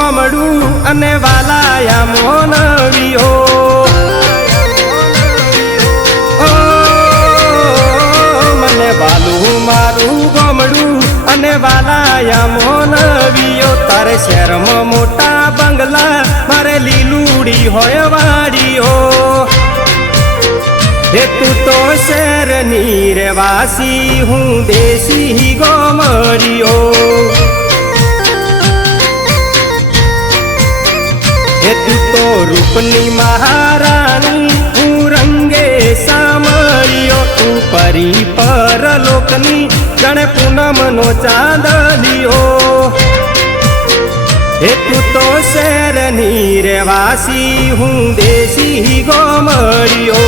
ગોમડું અને વાલાયા મોનવીઓ મને વાલું મારું ગોમડું અને વાલાયા મોનવીઓ તારે શહેરમાં મોટા બંગલા મારે લીલુડી હોય વાડીઓ હે તું તો શહેરની રહેવાસી હું દેશી ગોમડીઓ હે તું તો રૂપની મહારાણી હું રંગે સામળીઓ તું પરી પરલોકની જણે પૂનમનો ચાંદલિયો હે તું તો શહેરની રહેવાસી હું દેશી ગોમડીઓ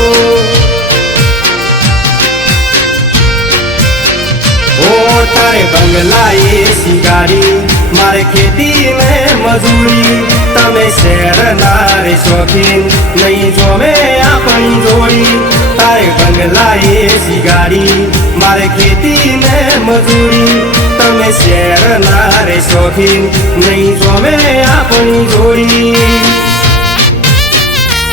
તારે બંગલા એસી ગાડી મારે ખેતી ને મજૂરી તમે શહેરના રે શોખીન નહીં જોમે આપણી જોડી તારે બંગલા એસી ગાડી મારે ખેતી ને મજૂરી તમે શહેરના રે શોખીન નહીં જોમે આપણી જોડી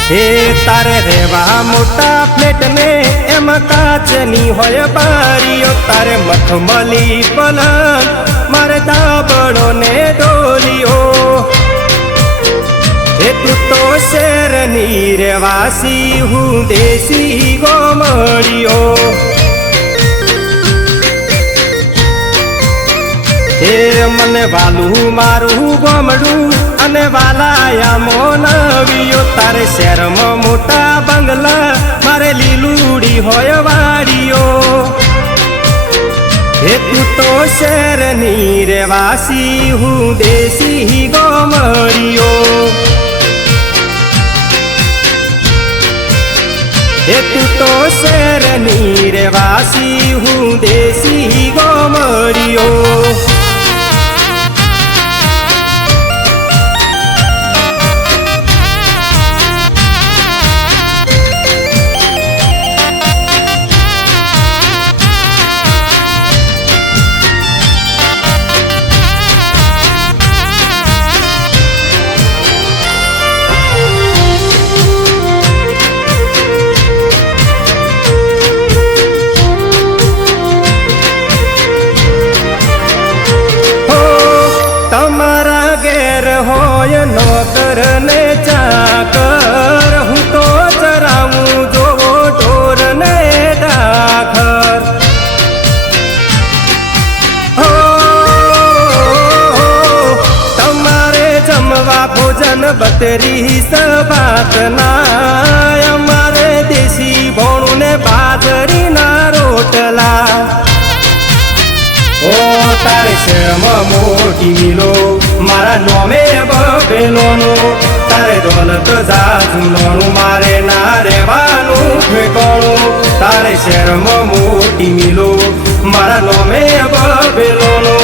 હે તારે રેવા મોટા ફ્લેટ ને એમાં કાચની હોય બારીઓ તારે મખમલી પલંગ મારે દાબડો ને ડોલીઓ હે તું તો શહેરની રહેવાસી હું દેશી ગોમડીઓ હે મને વાલું મારું ગોમડું અને વાલાયા મોનવીઓ તારે શહેરમાં મોટા બંગલા મારે લીલુડી હોય વાડીઓ હે તું તો શહેરની રહેવાસી હું દેશી ગોમડીઓ હે તું તો શહેરની રહેવાસી હું દેશી ગોમડીઓ હોય નોકર ને ચાકર હું તો ચરાવું જોવો ઢોર ને ડાખર હો તમારે જમવા ભોજન બતરી સભાતના અમારે દેશી ભોણું ને બાજરીના રોટલા ઓ તારે શહેરમાં મોટી મિલો મારા નોમે બબેલોનો તારે દોલત જાજુનોનું મારે ના રહેવાનું ઠેકાણું તારે શહેરમાં મોટી મિલો મારા નોમે બબેલોનો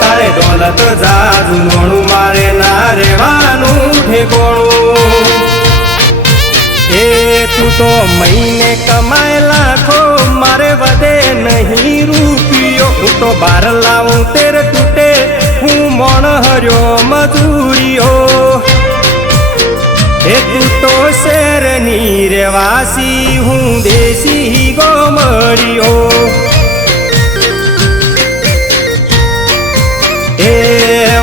તારે દોલત જાજુનોનું મારે ના રહેવાનું ઠેકાણું એ તું તો મહિને કમાય લાખો મારે વધે નહીં રૂપિયો હું તો બાર લાવું તેર તૂટે હું મોણ હર્યો મજૂરીઓ હે તું તો શહેરની રહેવાસી હું દેશી ગોમડીઓ એ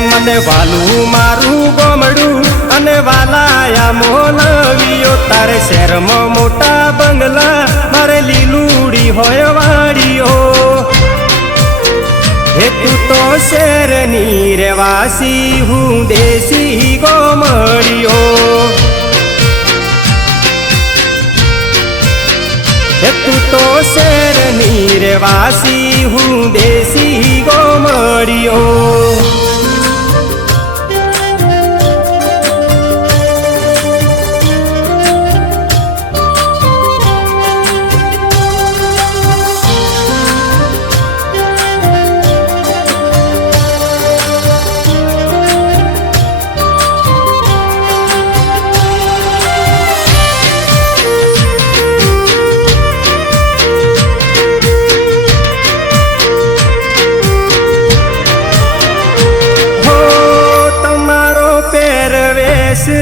મને વાલું મારું ગોમડું અને વાલાયા મોનવીઓ તારે શહેરમાં મોટા બંગલા મારે લીલુડી હોય વાડીઓ હે તું તો શહેરની રહેવાસી હું દેશી ગોમડીઓ હે તું તો શહેરની રહેવાસી હું દેશી ગોમડીઓ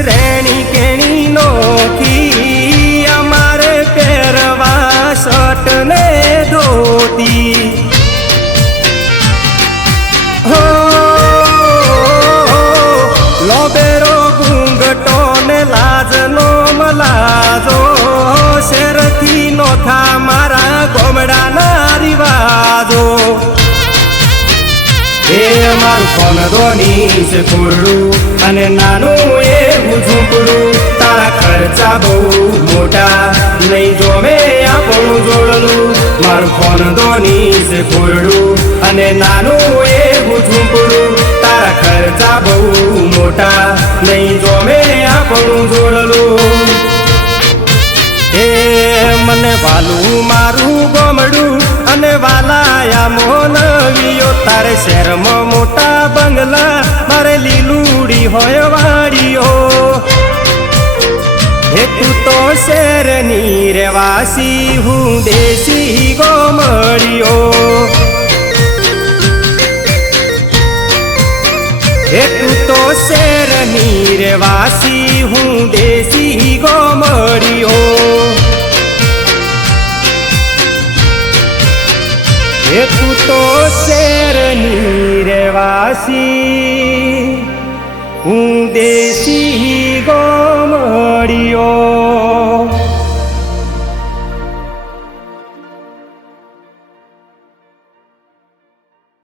રેણી કેણી નોખી અમારે પહેરવા શર્ટ ને ધોતી હો લોબેરો ઘૂંઘટો ને લાજનો મલાજો શેરથી નોખા મારા ગોમડાના રિવાજો એ અમારું કોનદોની છે ફૂરડું અને નાનું એવું ઝૂંપડું તારા ખર્ચા બહુ મોટા નહીં જોવે આપણું જોડલું મારું કોનદોની છે ફૂરડું અને નાનું એવું ઝૂંપડું તારા ખર્ચા બહુ મોટા નહીં જોવે આપણું જોડલું એ મને વાલું મારું ગોમડું અને વાલાયા મોનવીઓ તારે શહેરમાં મોટા બંગલા મારે લીલુડી હોય વાડીઓ હે તું તો શહેરની રહેવાસી હું દેશી ગોમડીઓ હે તું તો શહેરની રહેવાસી હું દેશી ગોમડીઓ હે તું તો શહેરની રહેવાસી હું દેશી ગોમડીઓ